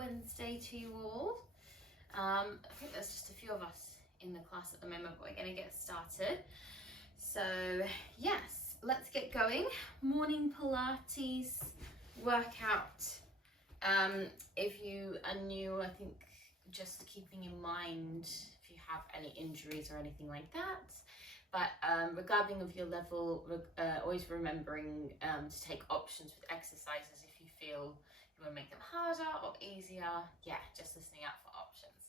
Wednesday to you all. I think there's just a few of us in the class at the moment, but we're going to get started. So yes, let's get going. Morning Pilates workout. If you are new, I think just keeping in mind if you have any injuries or anything like that. But regarding of your level, always remembering to take options with exercises if you feel you want to make them harder or easier. Yeah, just listening out for options.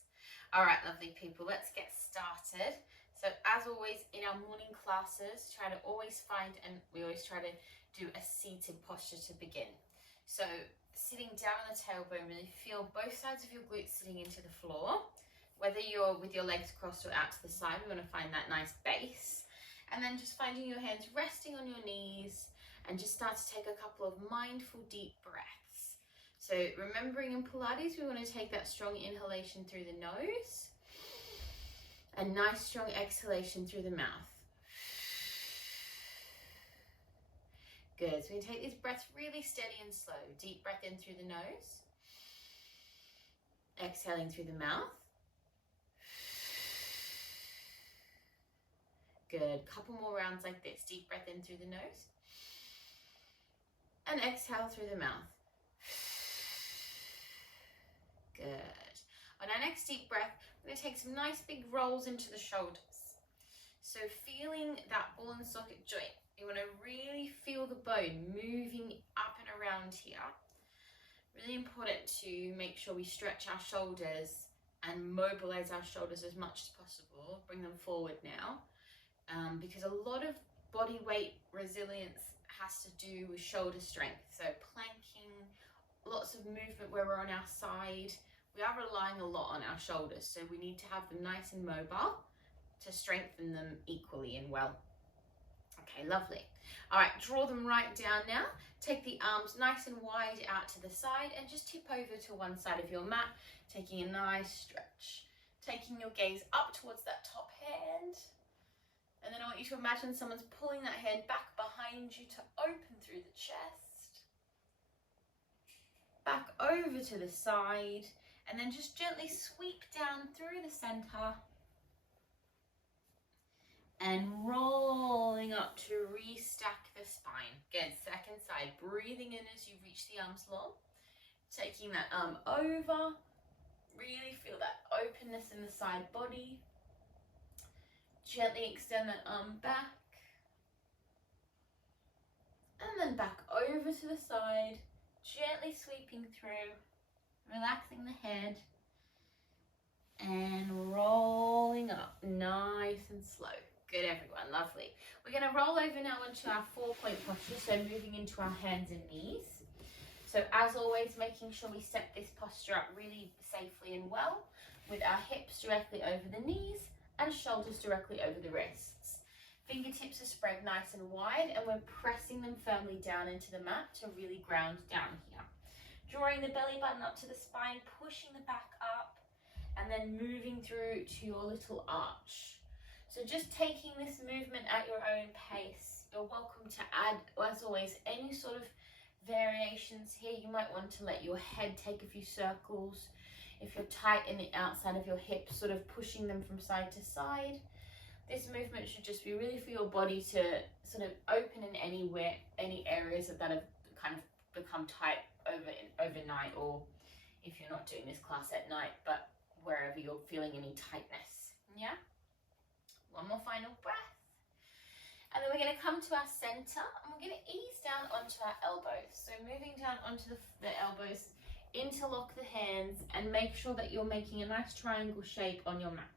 All right, lovely people, let's get started. So as always in our morning classes, try to always find, and we always try to do a seated posture to begin. So sitting down on the tailbone, really feel both sides of your glutes sitting into the floor. Whether you're with your legs crossed or out to the side, we want to find that nice base. And then just finding your hands resting on your knees and just start to take a couple of mindful deep breaths. So remembering in Pilates, we want to take that strong inhalation through the nose and nice strong exhalation through the mouth. Good, so we take these breaths really steady and slow. Deep breath in through the nose, exhaling through the mouth. Good, couple more rounds like this. Deep breath in through the nose and exhale through the mouth. Good. On our next deep breath, we're going to take some nice big rolls into the shoulders. So feeling that ball and socket joint, you want to really feel the bone moving up and around here. Really important to make sure we stretch our shoulders and mobilize our shoulders as much as possible. Bring them forward now. Because a lot of body weight resilience has to do with shoulder strength. So planking, lots of movement where we're on our side. We are relying a lot on our shoulders, so we need to have them nice and mobile to strengthen them equally and well. Okay, lovely. All right, draw them right down now. Take the arms nice and wide out to the side and just tip over to one side of your mat, taking a nice stretch. Taking your gaze up towards that top hand. And then I want you to imagine someone's pulling that hand back behind you to open through the chest. Back over to the side, and then just gently sweep down through the center. And rolling up to restack the spine. Good, second side, breathing in as you reach the arms long. Taking that arm over, really feel that openness in the side body. Gently extend that arm back. And then back over to the side, gently sweeping through, relaxing the head. And rolling up, nice and slow. Good, everyone, lovely. We're going to roll over now into our 4-point posture, so moving into our hands and knees. So as always, making sure we set this posture up really safely and well, with our hips directly over the knees and shoulders directly over the wrists. Fingertips are spread nice and wide, and we're pressing them firmly down into the mat to really ground down here. Drawing the belly button up to the spine, pushing the back up, and then moving through to your little arch. So just taking this movement at your own pace. You're welcome to add, as always, any sort of variations here. You might want to let your head take a few circles. If you're tight in the outside of your hips, sort of pushing them from side to side. This movement should just be really for your body to sort of open in any areas that have kind of become tight overnight, or if you're not doing this class at night, but wherever you're feeling any tightness. Yeah? One more final breath. And then we're going to come to our center, and we're going to ease down onto our elbows. So moving down onto the elbows, interlock the hands, and make sure that you're making a nice triangle shape on your mat.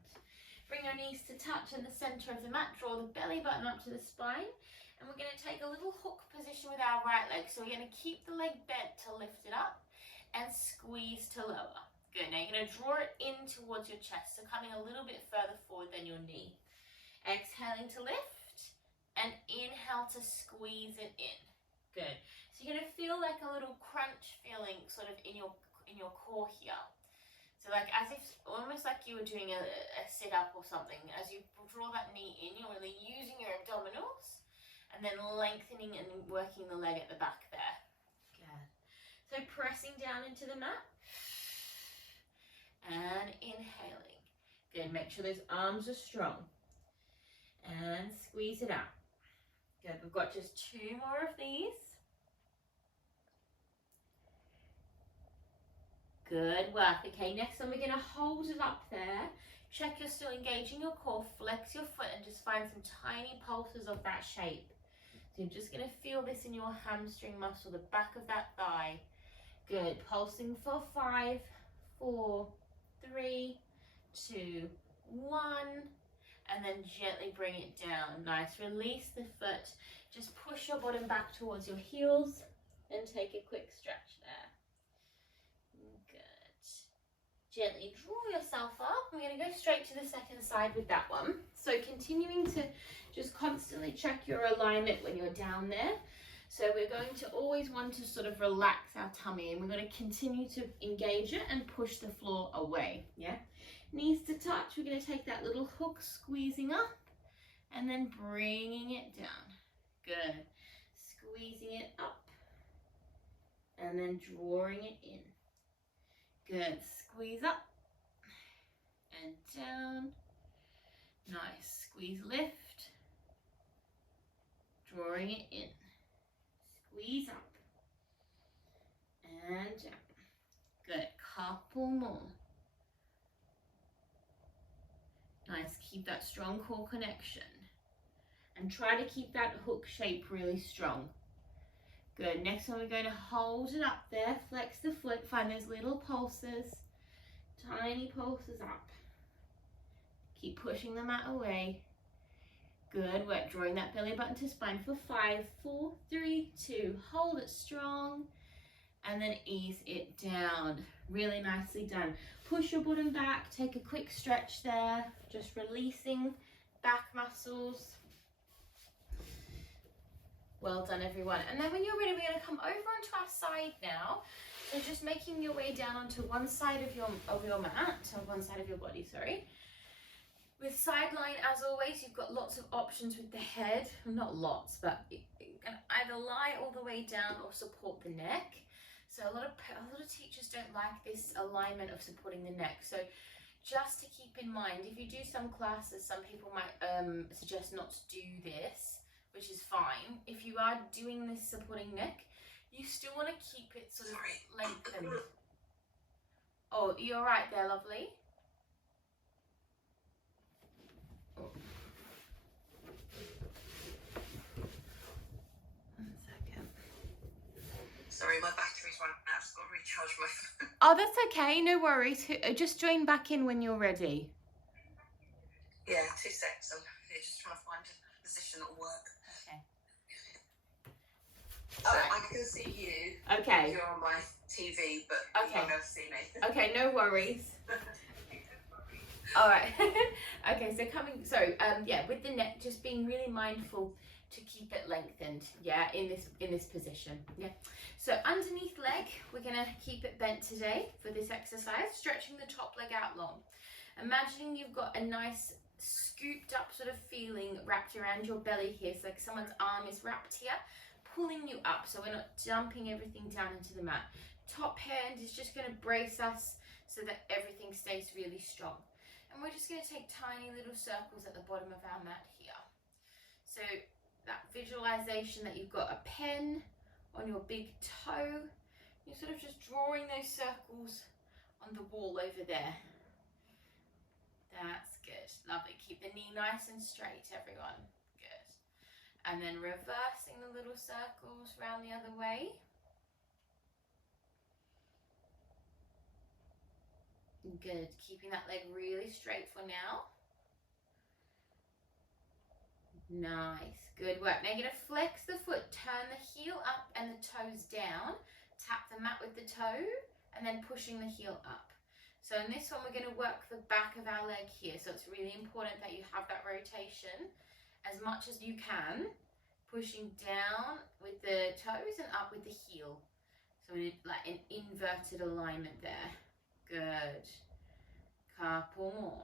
Bring your knees to touch in the center of the mat, draw the belly button up to the spine, and we're going to take a little hook position with our right leg. So we're going to keep the leg bent to lift it up and squeeze to lower. Good, now you're going to draw it in towards your chest, so coming a little bit further forward than your knee. Exhaling to lift, and inhale to squeeze it in. Good. So you're going to feel like a little crunch feeling sort of in your core here. So like as if, almost like you were doing a sit-up or something. As you draw that knee in, you're really using your abdominals and then lengthening and working the leg at the back there. Good. So pressing down into the mat. and inhaling. Good, make sure those arms are strong. And squeeze it out. Good, we've got just 2 more of these. Good work. Okay, next one we're going to hold it up there. Check you're still engaging your core, flex your foot and just find some tiny pulses of that shape. So you're just going to feel this in your hamstring muscle, the back of that thigh. Good, pulsing for 5, 4, 3, 2, 1. And then gently bring it down. Nice, release the foot. Just push your bottom back towards your heels and take a quick stretch there. Good. Gently draw yourself up. I'm going to go straight to the second side with that one. So continuing to just constantly check your alignment when you're down there. So we're going to always want to sort of relax our tummy, and we're going to continue to engage it and push the floor away. Yeah. Knees to touch, we're going to take that little hook, squeezing up and then bringing it down. Good. Squeezing it up and then drawing it in. Good. Squeeze up and down. Nice. Squeeze, lift. Drawing it in. Squeeze up and down. Good. Couple more. Nice, keep that strong core connection. And try to keep that hook shape really strong. Good, next one we're going to hold it up there. Flex the foot, find those little pulses. Tiny pulses up. Keep pushing the mat away. Good work, drawing that belly button to spine for 5, 4, 3, 2. Hold it strong. And then ease it down. Really nicely done. Push your bottom back, take a quick stretch there, just releasing back muscles. Well done, everyone. And then when you're ready, we're going to come over onto our side now. So just making your way down onto one side of your mat, or one side of your body, sorry. With sideline, as always, you've got lots of options with the head. Not lots, but you can either lie all the way down or support the neck. So a lot of teachers don't like this alignment of supporting the neck. So just to keep in mind, if you do some classes, some people might suggest not to do this, which is fine. If you are doing this supporting neck, you still want to keep it sort of lengthened. Oh, you're right there, lovely. Oh. Sorry, my battery's running out. I've just got to recharge my phone. Oh, that's okay. No worries. Just join back in when you're ready. Yeah, 2 seconds. I'm just trying to find a position that'll work. Okay. So I can see you. Okay. You're on my TV, but you won't be able to see me. Okay, no worries. All right. Okay, so yeah, with the neck, just being really mindful to keep it lengthened, yeah, in this position, yeah. So underneath leg, we're gonna keep it bent today for this exercise, stretching the top leg out long. Imagining you've got a nice scooped up sort of feeling wrapped around your belly here, so like someone's arm is wrapped here, pulling you up, so we're not dumping everything down into the mat. Top hand is just gonna brace us so that everything stays really strong. And we're just gonna take tiny little circles at the bottom of our mat here. So that visualization that you've got a pen on your big toe, you're sort of just drawing those circles on the wall over there. That's good, lovely. Keep the knee nice and straight, everyone. Good. And then reversing the little circles around the other way. Good, keeping that leg really straight for now. Nice, good work. Now you're going to flex the foot, turn the heel up and the toes down, tap the mat with the toe, and then pushing the heel up. So in this one, we're going to work the back of our leg here. So it's really important that you have that rotation as much as you can, pushing down with the toes and up with the heel. So like an inverted alignment there. Good. Couple more.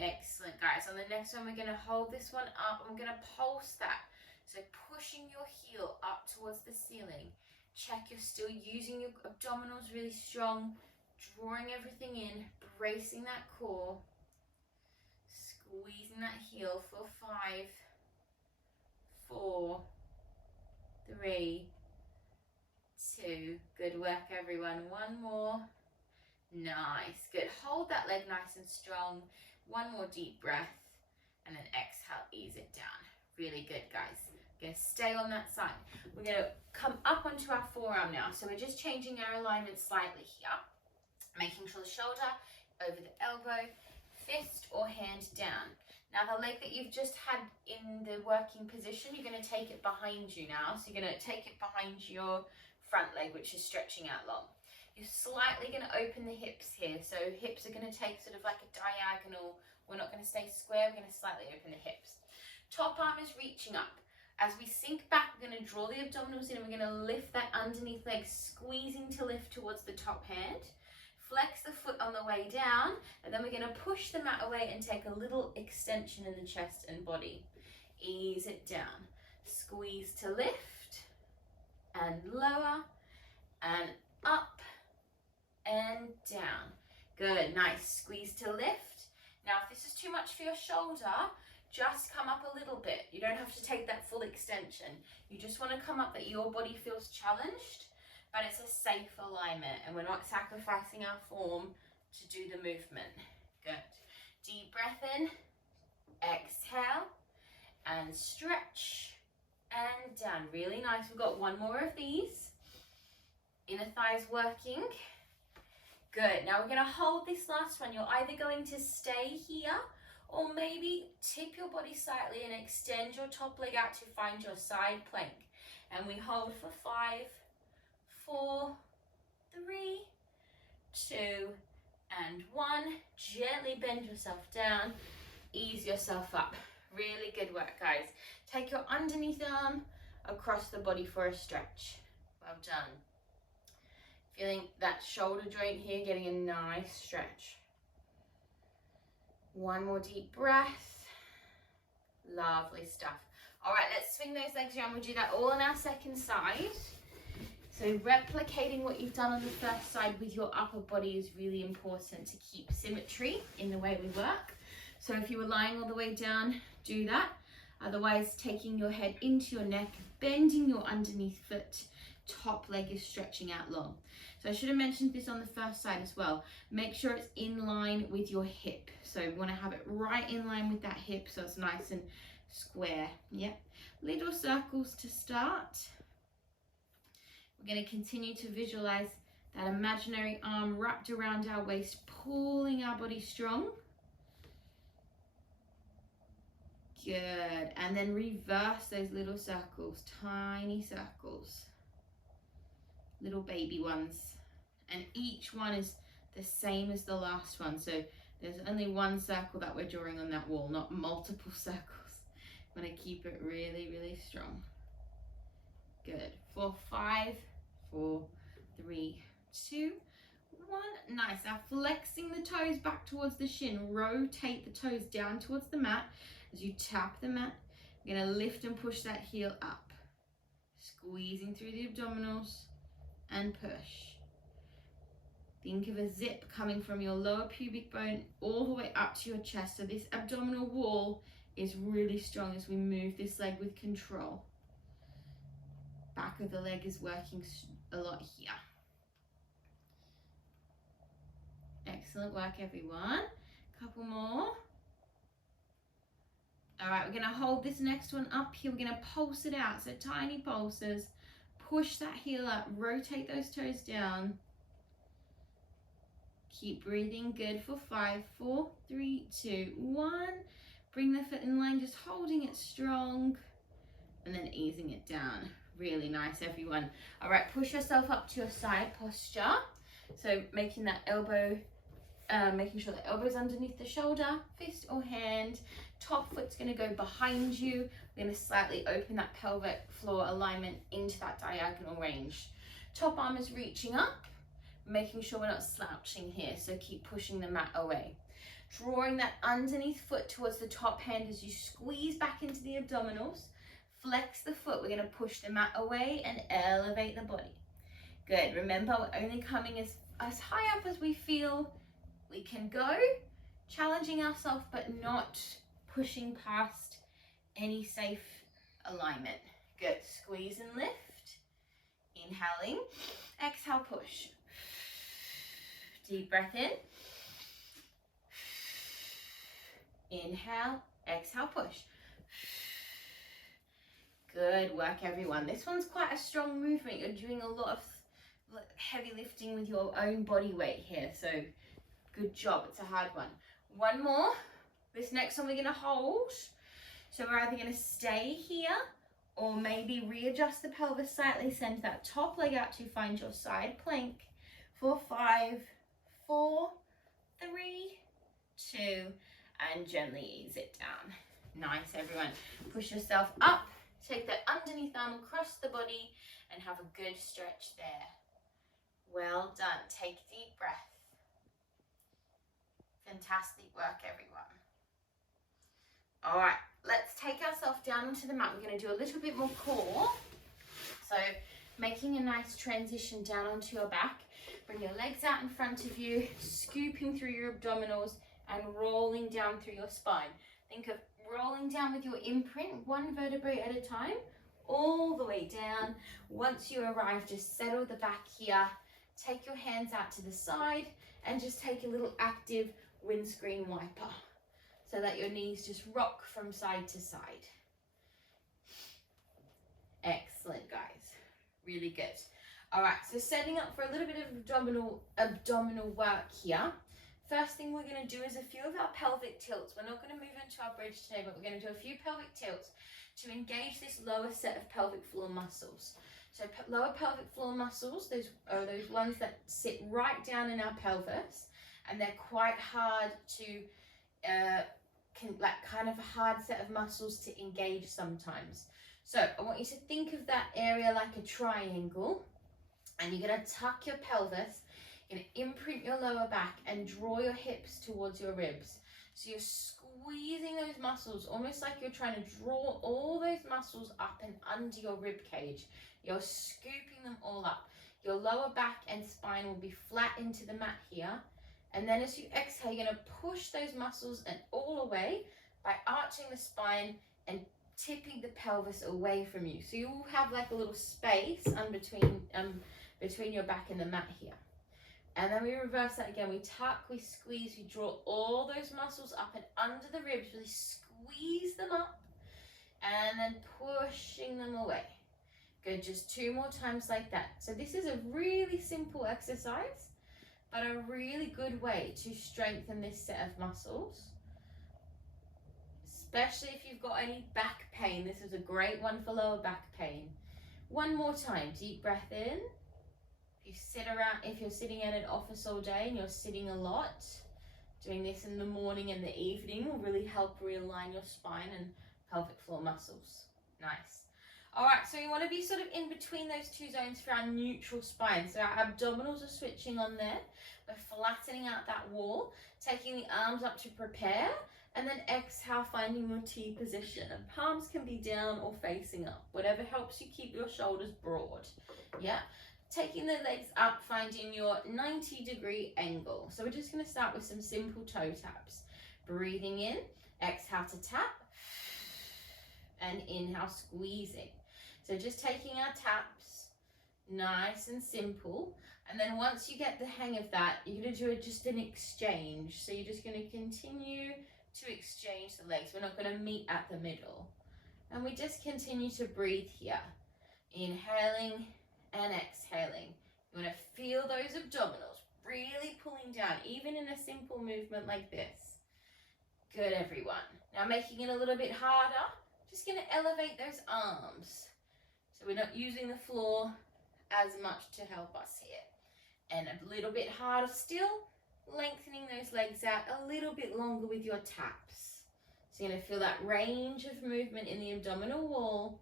Excellent, guys. On the next one, we're going to hold this one up and we're going to pulse that. So pushing your heel up towards the ceiling, Check you're still using your abdominals really strong, drawing everything in, bracing that core, squeezing that heel for 5, 4, 3, 2. Good work, everyone. One more. Nice. Good. Hold that leg nice and strong. One more deep breath, and then exhale, ease it down. Really good, guys. We're going to stay on that side. We're going to come up onto our forearm now. So we're just changing our alignment slightly here, making sure the shoulder over the elbow, fist or hand down. Now the leg that you've just had in the working position, you're going to take it behind you now. So you're going to take it behind your front leg, which is stretching out long. You're slightly going to open the hips here. So hips are going to take sort of like a diagonal. We're not going to stay square. We're going to slightly open the hips. Top arm is reaching up. As we sink back, we're going to draw the abdominals in and we're going to lift that underneath leg, squeezing to lift towards the top hand. Flex the foot on the way down, and then we're going to push the mat away and take a little extension in the chest and body. Ease it down. Squeeze to lift, and lower, and up, and down. Good, nice. Squeeze to lift. Now, if this is too much for your shoulder, just come up a little bit. You don't have to take that full extension. You just want to come up that your body feels challenged, but it's a safe alignment and we're not sacrificing our form to do the movement. Good. Deep breath in, exhale, and stretch, and down. Really nice. We've got one more of these. Inner thighs working. Good. Now we're going to hold this last one. You're either going to stay here or maybe tip your body slightly and extend your top leg out to find your side plank. And we hold for 5, 4, 3, 2, and 1. Gently bend yourself down, ease yourself up. Really good work, guys. Take your underneath arm across the body for a stretch. Well done. Feeling that shoulder joint here, getting a nice stretch. One more deep breath. Lovely stuff. All right, let's swing those legs around. We'll do that all on our second side. So replicating what you've done on the first side with your upper body is really important to keep symmetry in the way we work. So if you were lying all the way down, do that. Otherwise, taking your head into your neck, bending your underneath foot, top leg is stretching out long. So I should have mentioned this on the first side as well. Make sure it's in line with your hip. So you want to have it right in line with that hip so it's nice and square. Yep. Little circles to start. We're going to continue to visualize that imaginary arm wrapped around our waist, pulling our body strong. Good. And then reverse those little circles, tiny circles. Little baby ones. And each one is the same as the last one. So there's only one circle that we're drawing on that wall, not multiple circles. I'm going to keep it really, really strong. Good. 4, 5, 4, 3, 2, 1. Nice. Now flexing the toes back towards the shin. Rotate the toes down towards the mat. As you tap the mat, you're going to lift and push that heel up. Squeezing through the abdominals and push. Think of a zip coming from your lower pubic bone all the way up to your chest. So this abdominal wall is really strong as we move this leg with control. Back of the leg is working a lot here. Excellent work, everyone. Couple more. All right, we're going to hold this next one up here. We're going to pulse it out. So tiny pulses. Push that heel up. Rotate those toes down. Keep breathing. Good for 5, 4, 3, 2, 1. Bring the foot in line, just holding it strong and then easing it down. Really nice, everyone. All right, push yourself up to your side posture. So making that elbow, making sure the elbow's underneath the shoulder, fist or hand. Top foot's going to go behind you. We're going to slightly open that pelvic floor alignment into that diagonal range. Top arm is reaching up, making sure we're not slouching here. So keep pushing the mat away. Drawing that underneath foot towards the top hand as you squeeze back into the abdominals. Flex the foot. We're going to push the mat away and elevate the body. Good. Remember, we're only coming as high up as we feel we can go, challenging ourselves, but not pushing past any safe alignment. Good. Squeeze and lift. Inhaling. Exhale, push. Deep breath in. Inhale. Exhale, push. Good work, everyone. This one's quite a strong movement. You're doing a lot of heavy lifting with your own body weight here. So good job. It's a hard one. One more. This next one we're going to hold. So we're either going to stay here or maybe readjust the pelvis slightly. Send that top leg out to find your side plank for 5, 4, 3, 2, and gently ease it down. Nice, everyone. Push yourself up. Take that underneath arm across the body and have a good stretch there. Well done. Take a deep breath. Fantastic work, everyone. All right, let's take ourselves down onto the mat. We're going to do a little bit more core. So making a nice transition down onto your back. Bring your legs out in front of you, scooping through your abdominals and rolling down through your spine. Think of rolling down with your imprint, one vertebrae at a time, all the way down. Once you arrive, just settle the back here. Take your hands out to the side and just take a little active windscreen wiper so that your knees just rock from side to side. Excellent, guys. Really good. All right, so setting up for a little bit of abdominal work here. First thing we're going to do is a few of our pelvic tilts. We're not going to move into our bridge today, but we're going to do a few pelvic tilts to engage this lower set of pelvic floor muscles. So lower pelvic floor muscles, those are those ones that sit right down in our pelvis, and they're quite hard to, kind of a hard set of muscles to engage sometimes. So I want you to think of that area like a triangle, and you're going to tuck your pelvis. You're going to imprint your lower back and draw your hips towards your ribs. So you're squeezing those muscles, almost like you're trying to draw all those muscles up and under your rib cage. You're scooping them all up. Your lower back and spine will be flat into the mat here. And then as you exhale, you're going to push those muscles and all away by arching the spine and tipping the pelvis away from you. So you'll have like a little space between your back and the mat here. And then we reverse that again. We tuck, we squeeze, we draw all those muscles up and under the ribs, really squeeze them up, and then pushing them away. Good, just 2 more times like that. So this is a really simple exercise, but a really good way to strengthen this set of muscles. Especially if you've got any back pain. This is a great one for lower back pain. One more time, deep breath in. If you're sitting at an office all day and you're sitting a lot, doing this in the morning and the evening will really help realign your spine and pelvic floor muscles. Nice. All right, so you want to be sort of in between those 2 zones for our neutral spine. So our abdominals are switching on there. We're flattening out that wall, taking the arms up to prepare, and then exhale, finding your T position. And palms can be down or facing up, whatever helps you keep your shoulders broad. Yeah. Taking the legs up, finding your 90-degree angle. So we're just going to start with some simple toe taps. Breathing in, exhale to tap, and inhale, squeezing. So just taking our taps, nice and simple. And then once you get the hang of that, you're going to do just an exchange. So you're just going to continue to exchange the legs. We're not going to meet at the middle. And we just continue to breathe here. Inhaling and exhaling. You want to feel those abdominals really pulling down, even in a simple movement like this. Good, everyone. Now making it a little bit harder, just going to elevate those arms. So we're not using the floor as much to help us here. And a little bit harder still, lengthening those legs out a little bit longer with your taps. So you're going to feel that range of movement in the abdominal wall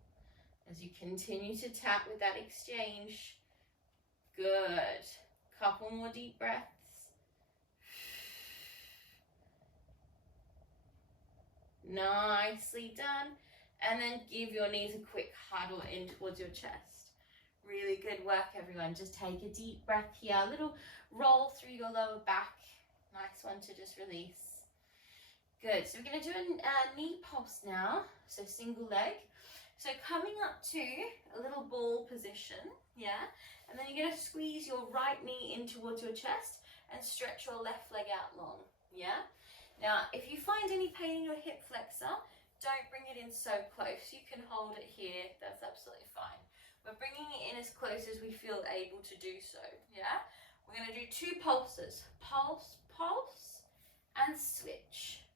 as you continue to tap with that exchange. Good. Couple more deep breaths. Nicely done. And then give your knees a quick huddle in towards your chest. Really good work, everyone. Just take a deep breath here. A little roll through your lower back. Nice one to just release. Good. So we're going to do a knee pulse now. So single leg. So coming up to a little ball position, yeah? And then you're going to squeeze your right knee in towards your chest and stretch your left leg out long, yeah? Now, if you find any pain in your hip flexor, don't bring it in so close. You can hold it here. That's absolutely fine. We're bringing it in as close as we feel able to do so, yeah? We're going to do 2 pulses. Pulse, pulse, and switch.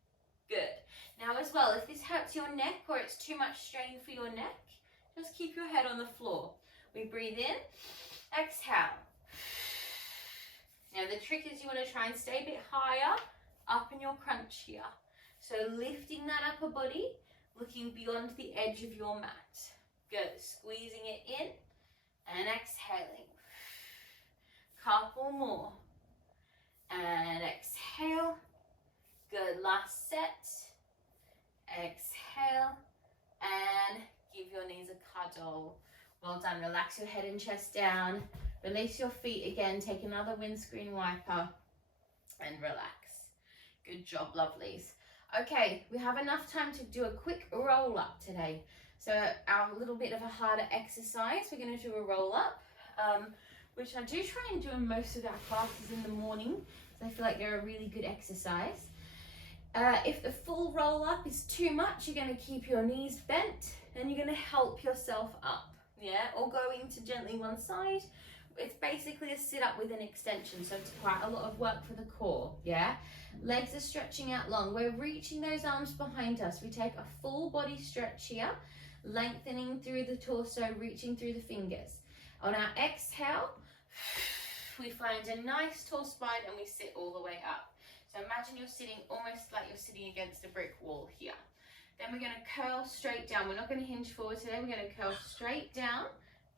Good. Now as well, if this hurts your neck or it's too much strain for your neck, just keep your head on the floor. We breathe in, exhale. Now the trick is you want to try and stay a bit higher up in your crunch here. So lifting that upper body, looking beyond the edge of your mat. Good. Squeezing it in and exhaling. Couple more. And exhale. Good. Last set. Exhale. And give your knees a cuddle. Well done. Relax your head and chest down. Release your feet again. Take another windscreen wiper. And relax. Good job, lovelies. Okay, we have enough time to do a quick roll up today. So our little bit of a harder exercise, we're going to do a roll up, which I do try and do in most of our classes in the morning. So I feel like they're a really good exercise. If the full roll up is too much, you're going to keep your knees bent and you're going to help yourself up, yeah? Or going to gently one side. It's basically a sit up with an extension, so it's quite a lot of work for the core, yeah? Legs are stretching out long. We're reaching those arms behind us. We take a full body stretch here, lengthening through the torso, reaching through the fingers. On our exhale, we find a nice tall spine and we sit all the way up. So imagine you're sitting almost like you're sitting against a brick wall here. Then we're going to curl straight down. We're not going to hinge forward today. We're going to curl straight down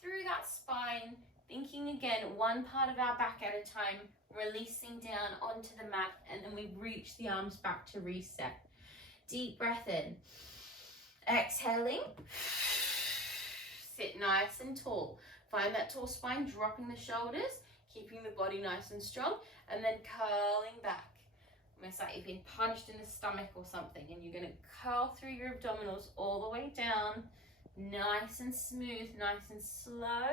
through that spine, thinking again, one part of our back at a time, releasing down onto the mat, and then we reach the arms back to reset. Deep breath in. Exhaling. Sit nice and tall. Find that tall spine, dropping the shoulders, keeping the body nice and strong, and then curling back. Almost like you've been punched in the stomach or something, and you're going to curl through your abdominals all the way down, nice and smooth, nice and slow,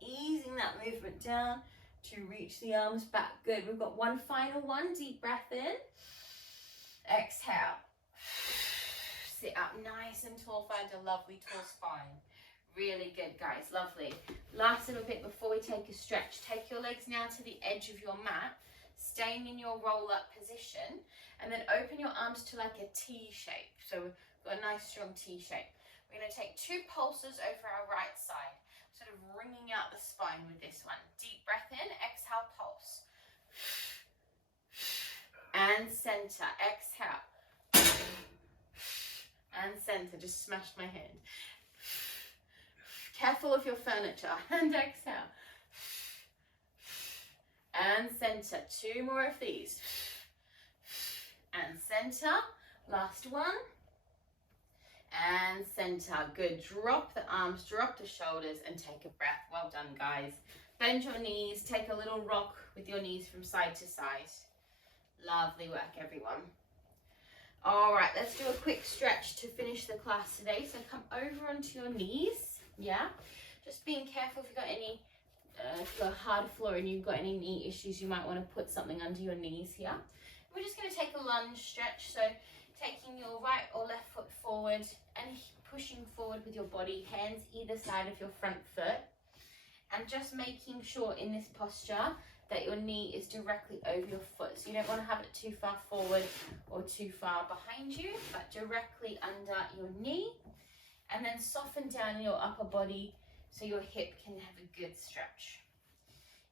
easing that movement down to reach the arms back. Good. We've got one final one. Deep breath in. Exhale. Sit up nice and tall. Find a lovely tall spine. Really good, guys. Lovely. Last little bit before we take a stretch. Take your legs now to the edge of your mat, staying in your roll-up position, and then open your arms to like a T shape. So we've got a nice strong T shape. We're going to take 2 pulses over our right side, sort of wringing out the spine with this one. Deep breath in, exhale, pulse. And center, exhale. And center, just smashed my hand. Careful of your furniture, and exhale. And center, 2 more of these. And center, last one. And center, good. Drop the arms, drop the shoulders, and take a breath. Well done, guys. Bend your knees, take a little rock with your knees from side to side. Lovely work, everyone. All right, let's do a quick stretch to finish the class today. So come over onto your knees, yeah? Just being careful if you've got any, if you've got a hard floor and you've got any knee issues, you might want to put something under your knees here. We're just going to take a lunge stretch, so taking your right or left foot forward and pushing forward with your body, hands either side of your front foot, and just making sure in this posture that your knee is directly over your foot. So you don't want to have it too far forward or too far behind you, but directly under your knee, and then soften down your upper body so your hip can have a good stretch.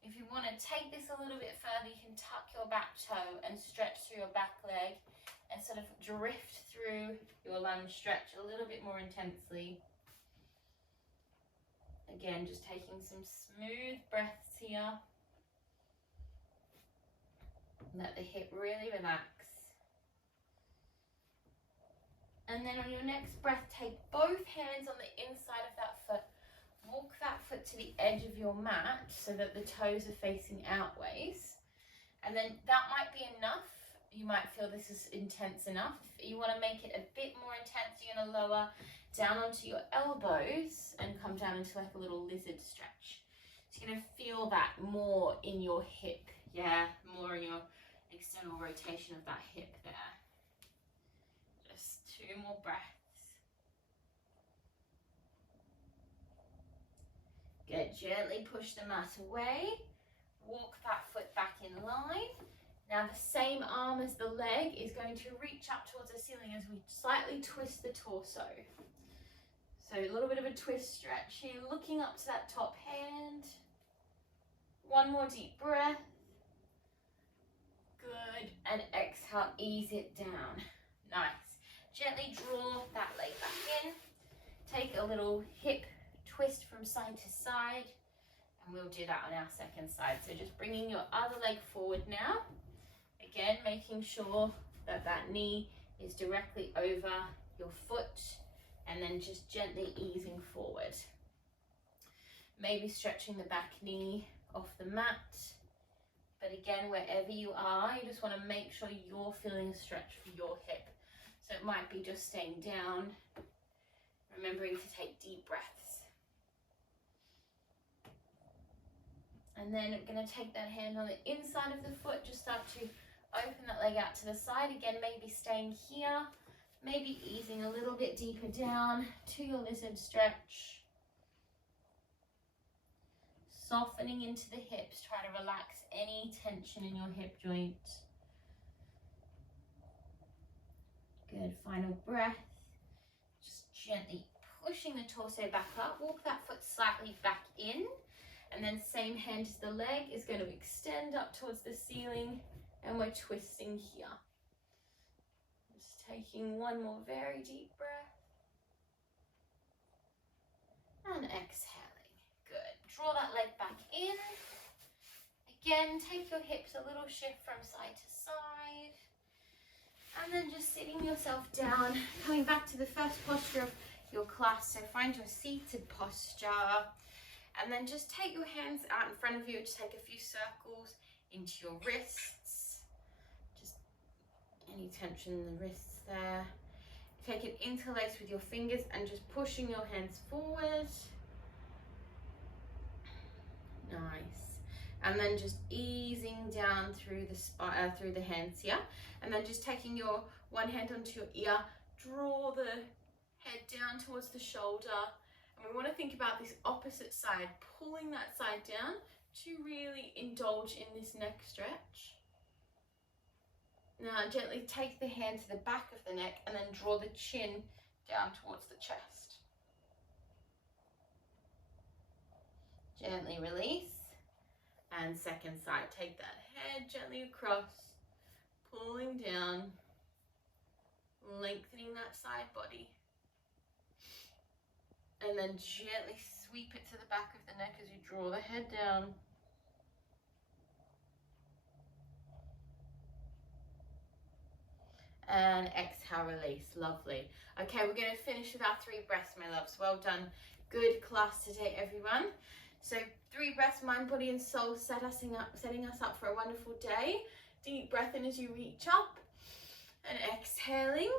If you want to take this a little bit further, you can tuck your back toe and stretch through your back leg and sort of drift through your lunge stretch a little bit more intensely. Again, just taking some smooth breaths here. Let the hip really relax. And then on your next breath, take both hands on the inside of that foot, Walk that foot to the edge of your mat so that the toes are facing outways. And then that might be enough. You might feel this is intense enough. If you want to make it a bit more intense, you're going to lower down onto your elbows and come down into like a little lizard stretch. So you're going to feel that more in your hip. Yeah, more in your external rotation of that hip there. Just 2 more breaths. Good, gently push the mat away. Walk that foot back in line. Now the same arm as the leg is going to reach up towards the ceiling as we slightly twist the torso. So a little bit of a twist stretch here, looking up to that top hand. 1 more deep breath. Good, and exhale, ease it down. Nice. Gently draw that leg back in. Take a little hip twist from side to side. And we'll do that on our second side. So just bringing your other leg forward now. Again, making sure that that knee is directly over your foot, and then just gently easing forward. Maybe stretching the back knee off the mat. But again, wherever you are, you just want to make sure you're feeling a stretch for your hip. So it might be just staying down, remembering to take deep breaths. And then I'm going to take that hand on the inside of the foot, just start to open that leg out to the side. Again, maybe staying here, maybe easing a little bit deeper down to your lizard stretch. Softening into the hips, try to relax any tension in your hip joint. Good, final breath. Just gently pushing the torso back up, walk that foot slightly back in. And then same hand as the leg is going to extend up towards the ceiling, and we're twisting here. Just taking 1 more very deep breath. And exhaling. Good. Draw that leg back in. Again, take your hips a little shift from side to side. And then just sitting yourself down, coming back to the first posture of your class. So find your seated posture. And then just take your hands out in front of you, just take a few circles into your wrists. Just any tension in the wrists there. Take an interlace with your fingers and just pushing your hands forward. Nice. And then just easing down through the hands here. And then just taking your one hand onto your ear, draw the head down towards the shoulder. And we want to think about this opposite side, pulling that side down to really indulge in this neck stretch. Now gently take the hand to the back of the neck and then draw the chin down towards the chest. Gently release. And second side, take that head gently across, pulling down, lengthening that side body. And then gently sweep it to the back of the neck as you draw the head down. And exhale, release. Lovely. Okay, we're going to finish with our 3 breaths, my loves. Well done. Good class today, everyone. So 3 breaths, mind, body, and soul, setting us up for a wonderful day. Deep breath in as you reach up. And exhaling.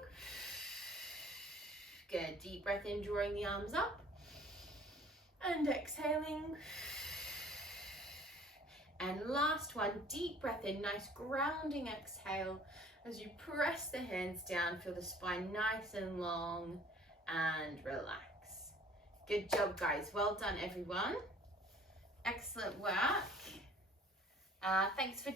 Good. Deep breath in, drawing the arms up. And exhaling. And last one, deep breath in, nice grounding exhale. As you press the hands down, feel the spine nice and long and relax. Good job, guys. Well done, everyone. Excellent work. Thanks for